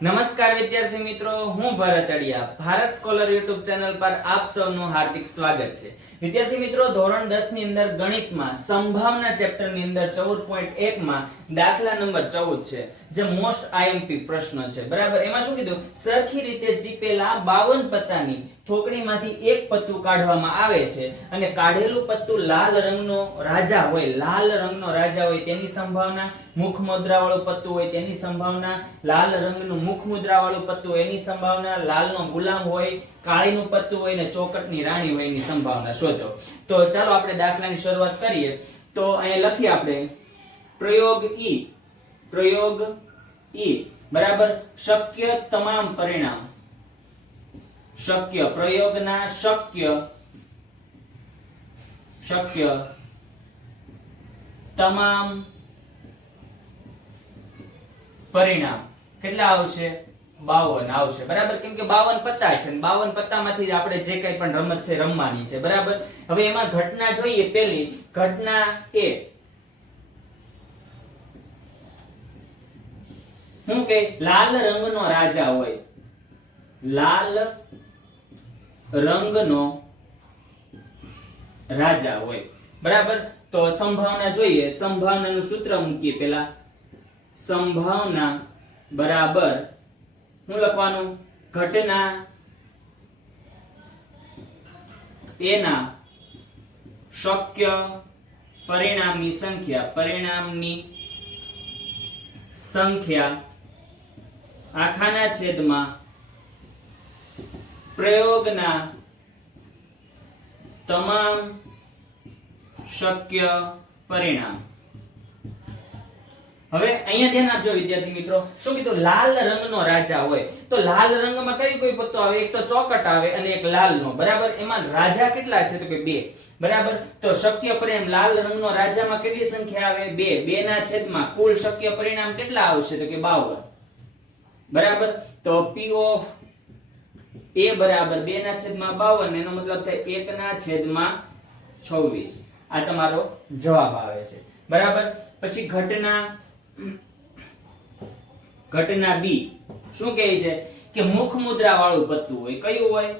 નમસ્કાર વિદ્યાર્થી મિત્રો, હું ભરત અડિયા ભારત સ્કોલર યુટ્યુબ ચેનલ પર આપ સૌનું હાર્દિક સ્વાગત છે. વિદ્યાર્થી મિત્રો, ધોરણ 10 ની અંદર ગણિતમાં સંભાવના ચેપ્ટર ની અંદર 14.1 માં દાખલા નંબર 14 છે, જે મોસ્ટ આઈએમપી પ્રશ્ન છે. બરાબર, એમાં શું કીધું? સરખી રીતે ચીપેલા 52 પત્તાની થોકડીમાંથી એક પત્તું કાઢવામાં આવે છે અને કાઢેલું પત્તું લાલ રંગનો રાજા હોય તેની સંભાવના, મુખ મુદ્રા વાળું પત્તું હોય તેની સંભાવના, લાલ રંગનું મુખ મુદ્રા વાળું પત્તું હોય એની સંભાવના, લાલનો ગુલામ હોય, કાળીનું પત્તું હોય ને ચોકટની રાણી હોય એની સંભાવના શોધો. તો ચાલો આપણે દાખલાની શરૂઆત કરીએ. તો અહીંયા લખીએ આપણે પ્રયોગ ઈ બરાબર શક્ય તમામ પરિણામ, પ્રયોગના શક્ય તમામ પરિણામ કેટલા આવશે? 52 આવશે. બરાબર, કેમ કે 52 પત્તા છે ને 52 પત્તામાંથી આપણે જે કંઈ પણ રમત છે રમવાની છે. બરાબર, હવે એમાં ઘટના જોઈએ. પહેલી ઘટના એ શું કે લાલ રંગનો રાજા હોય, લાલ રંગનો રાજા હોય. બરાબર, તો સંભાવના જોઈએ. સંભાવનાનું સૂત્ર મૂકીએ. પેલા સંભાવના બરાબર શું લખવાનું? ઘટના એના શક્ય પરિણામની સંખ્યા આખાના છેદમાં પ્રયોગના તમામ શક્ય પરિણામ. હવે અહીંયા ધ્યાન આપજો વિદ્યાર્થી મિત્રો, શું કીધું? લાલ રંગનો રાજા હોય. તો લાલ રંગમાં કઈ પત્તો આવે? એક તો ચોકટ આવે અને એક લાલનો. બરાબર, એમાં રાજા કેટલા છે? તો કે 2. બરાબર, તો શક્ય પરિણામ લાલ રંગનો રાજામાં કેટલી સંખ્યા આવે? 2. 2 ના છેદમાં કુલ શક્ય પરિણામ કેટલા આવશે? તો કે 52. બરાબર, તો P ઓફ A બરાબર 2 ના છેદમાં 52, એનો મતલબ થાય 1 ના છેદમાં 26. આ તમારો જવાબ આવે છે. બરાબર, પછી ઘટના બી શું કહે છે? કે મુખ મુદ્રા વાળું પત્તું હોય. કયું હોય?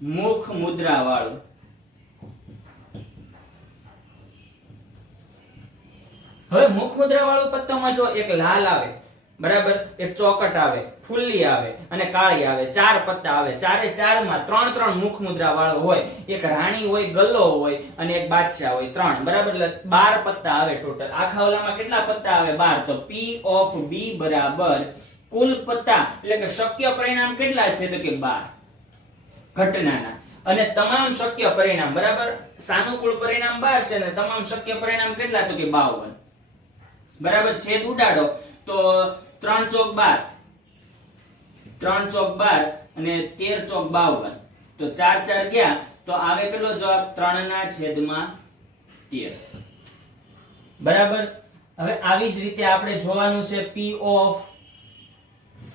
મુખ મુદ્રા વાળું. હવે મુખ મુદ્રા વાળું પત્તામાં જો એક લાલ આવે, બરાબર, એક ચોકટ આવે, ફુલ્લી આવે અને કાળી આવે. 4 પત્તા આવે. ચારે ચારમાં 3 મુખ મુદ્રા વાળો હોય. એક રાણી હોય, ગલ્લો હોય અને એક બાદશાહ હોય. 3. બરાબર, એટલે 12 પત્તા આવે ટોટલ. આખા ઓલામાં કેટલા પત્તા આવે? 12. તો P ઓફ B બરાબર કુલ પત્તા એટલે કે શક્ય પરિણામ કેટલા છે? તો કે 12 ઘટનાના. અને તમામ શક્ય પરિણામ બરાબર સાનુકૂળ પરિણામ 12 છે અને તમામ શક્ય પરિણામ કેટલા? તો કે 52. બરાબર, છેદ ઉડાડો તો 3 ચોક 12, 3 ચોક 12 અને 13 ચોક 52. તો 4 4 ગયા તો આવે કેટલો જવાબ? 3 ના છેદમાં 13. બરાબર, હવે આવી જ રીતે આપણે જોવાનું છે P ઓફ C.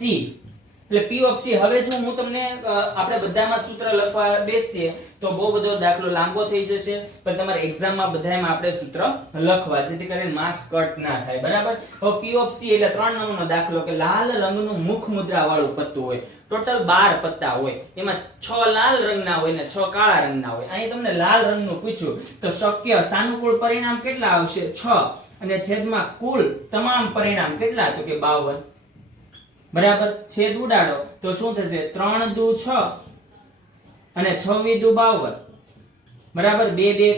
એટલે P ઓફ C. હવે જો હું તમને આપણે બધામાં સૂત્ર લખવા બેસીએ તો બહુ બધો દાખલો લાંબો થઈ જશે, પણ તમારે એક્ઝામમાં બધામાં આપણે સૂત્ર લખવા, જેથી કરીને માર્ક્સ કટ ના થાય. બરાબર, હવે P ઓફ C એટલે 3 નંબરનો દાખલો કે લાલ રંગનું મુખ મુદ્રા વાળું પત્તું હોય. ટોટલ 12 પત્તા હોય, એમાં 6 લાલ રંગના હોય ને 6 કાળા રંગના હોય. અહીં તમને લાલ રંગનું પૂછ્યું તો શક્ય સાનુકૂળ પરિણામ કેટલા આવશે? 6 અને છેદમાં કુલ તમામ પરિણામ કેટલા? તો કે 52. બરાબર, છેદ ઉડાડો તો શું થશે? 3 દુ 6 અને 6 દુ 52. બરાબર, 2 2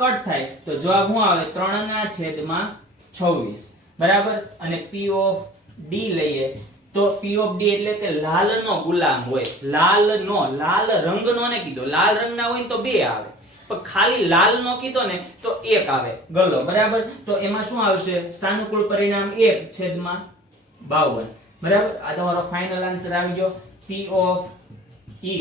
કટ થાય તો જવાબ શું આવે? 3 ના છેદમાં 26. બરાબર, અને P ઓફ D લઈએ તો P ઓફ D એટલે કે લાલનો ગુલામ હોય. લાલ રંગનો ને કીધો. લાલ રંગના હોય ને તો 2 આવે, પણ ખાલી લાલનો કીધો ને તો 1 આવે, ગલ્લો. બરાબર, તો એમાં શું આવશે? સાનુકૂળ પરિણામ 1 છેદમાં 52. બરાબર, આ તમારો ફાઇનલ આન્સર આવી ગયો. P ઓફ E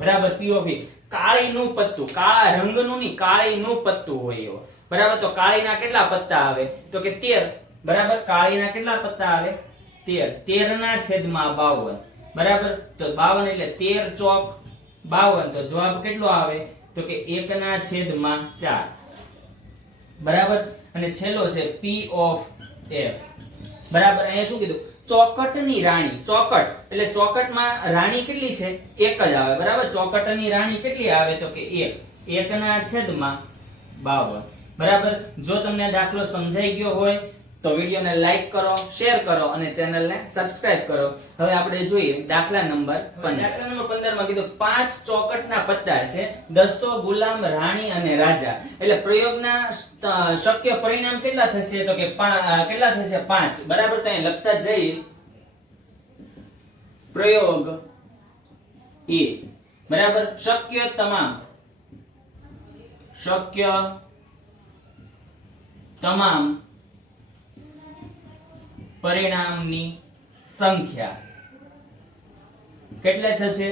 બરાબર P ઓફ E. કાળીનું પત્તું, કાળા રંગનું ની કાળીનું પત્તું હોય એવો. બરાબર, તો કાળીના કેટલા પત્તા આવે? તો કે 13. બરાબર, કાળીના કેટલા પત્તા આવે? 13. 13 ના છેદમાં 52. બરાબર, તો 52 એટલે 13 ચોક 52. તો જવાબ કેટલો આવે? તો કે 1 ના છેદમાં 4. બરાબર, અને છેલ્લો છે P ઓફ F. બરાબર, અહીંયા શું કીધું? ચોકટની રાણી, ચોકટ એટલે ચોકટમાં રાણી કેટલી છે? એક જ આવે, બરાબર. ચોકટની રાણી કેટલી આવે? તો કે 1/52, બરાબર. જો તમને દાખલો સમજાઈ ગયો હોય તો વિડીયોને લાઈક કરો, શેર કરો અને ચેનલને સબસ્ક્રાઇબ કરો. હવે આપણે જોઈએ દાખલા નંબર 15. દાખલા નંબર 15 માં કીધું 5 ચોકટના પત્તા છે, 200 ગુલામ, રાણી અને રાજા. એટલે પ્રયોગના શક્ય પરિણામ કેટલા થશે? તો કે કેટલા થશે? 5, બરાબર. તો અહીં લખતા જઈએ પ્રયોગ એ, બરાબર. શક્ય તમામ પરિણામની સંખ્યા કેટલા થશે?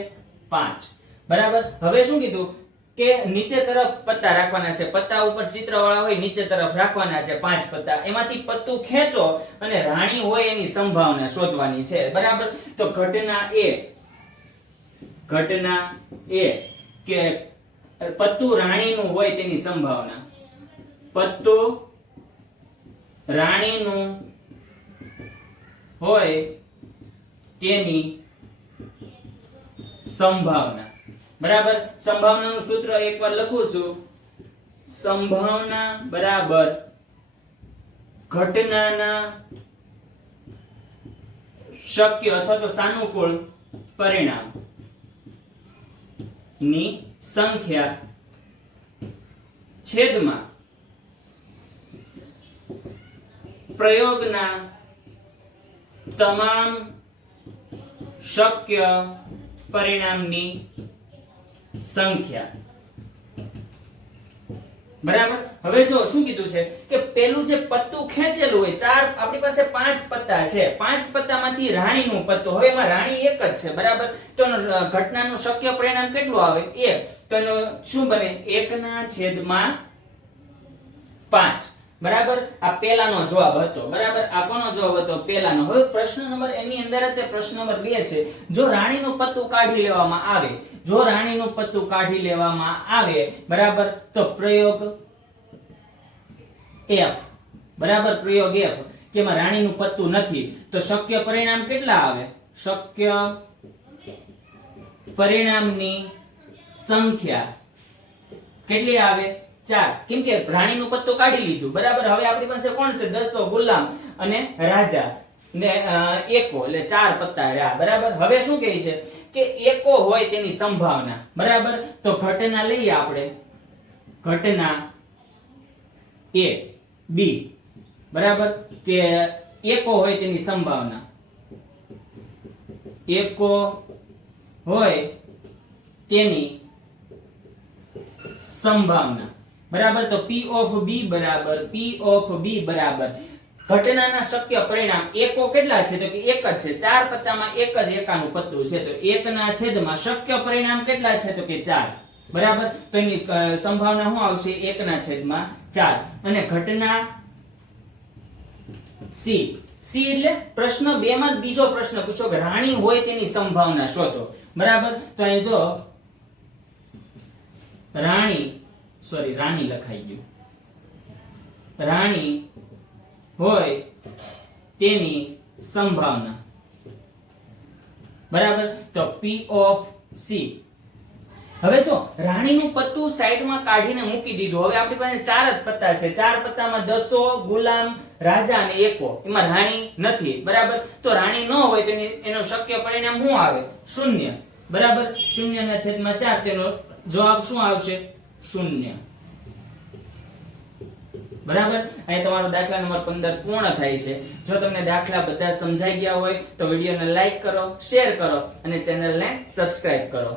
5, બરાબર. હવે શું કીધું કે નીચે તરફ પત્તા રાખવાના છે, પત્તા ઉપર ચિત્રવાળા હોય નીચે તરફ રાખવાના છે 5 પત્તા. એમાંથી પત્તું ખેંચો અને રાણી હોય એની સંભાવના શોધવાની છે, બરાબર. તો ઘટના એ કે પત્તું રાણીનું હોય તેની સંભાવના, પત્તું રાણીનું હોય તેની સંભાવના, બરાબર. સંભાવનાનું સૂત્ર એકવાર લખું છું. સંભાવના બરાબર ઘટનાના શક્ય અથવા તો સાનુકૂળ પરિણામ ની સંખ્યા છેદમાં પ્રયોગના તમામ શક્ય પરિણામની સંખ્યા, બરાબર. હવે જો શું કીધું છે કે પેલું જે પત્તું ખેંચેલું હોય, આપણી પાસે 5 પત્તા છે, 5 પત્તામાંથી રાણીનું પત્તું, હવે એમાં રાણી એક જ છે, બરાબર. તો ઘટનાનું શક્ય પરિણામ કેટલું આવે? 1. તો એનો શું બને? 1/5, બરાબર. આ પહેલાનો જવાબ હતો, બરાબર. આ કોનો જવાબ હતો? પહેલાનો. હવે પ્રશ્ન નંબર એની અંદર જ પ્રશ્ન નંબર 2 છે. જો રાણીનું પત્તું કાઢી લેવામાં આવે, બરાબર, તો પ્રયોગ F, બરાબર. પ્રયોગ F કે એમાં રાણીનું પત્તું નથી, તો શક્ય પરિણામ કેટલા આવે? શક્ય પરિણામની સંખ્યા કેટલી આવે? 4. કેમ કે રાણીનું પત્તું કાઢી લીધું, બરાબર. હવે આપણી પાસે કોણ છે? 200 ગુલામ અને રાજા ને એકો, એટલે 4 પત્તા રહ્યા, બરાબર. હવે શું કહે છે કે એકો હોય તેની સંભાવના, બરાબર. તો ઘટના લઈએ આપણે, ઘટના A B, બરાબર. કે એકો હોય તેની સંભાવના, એકો હોય તેની સંભાવના, બરાબર. તો P of B બરાબર ઘટનાના શક્ય પરિણામ એકો કેટલા છે? તો કે એક જ છે, 4 પત્તામાં એક જ એકાનું પત્તું છે, તો 1 છેદમાં શક્ય પરિણામ કેટલા છે? તો કે 4, બરાબર. તો એની સંભાવના શું આવશે? 1/4. અને ઘટના C એટલે પ્રશ્ન 2 માં બીજો પ્રશ્ન પૂછો કે રાણી હોય તેની સંભાવના શોધો, બરાબર. તો અહીં જો રાણી લખાઈ ગયું, રાણી હોય તેની સંભાવના, બરાબર. તો P of C. હવે જો રાણીનું પત્તું સાઈડમાં કાઢીને મૂકી દીધું. હવે આપણી પાસે 4 જ પત્તા છે, 4 પત્તામાં 200 ગુલામ, રાજા અને એકો, એમાં રાણી નથી, બરાબર. તો રાણી ન હોય તો એનો શક્ય પરિણામ શું આવે? 0, બરાબર. 0/4 તેનો જવાબ શું આવશે? 0, બરાબર. અહીં તમારો દાખલા નંબર 15 પૂર્ણ થાય છે. જો તમને દાખલા બધા સમજાઈ ગયા હોય તો વિડીયોને લાઈક કરો, શેર કરો અને ચેનલને સબસ્ક્રાઇબ કરો.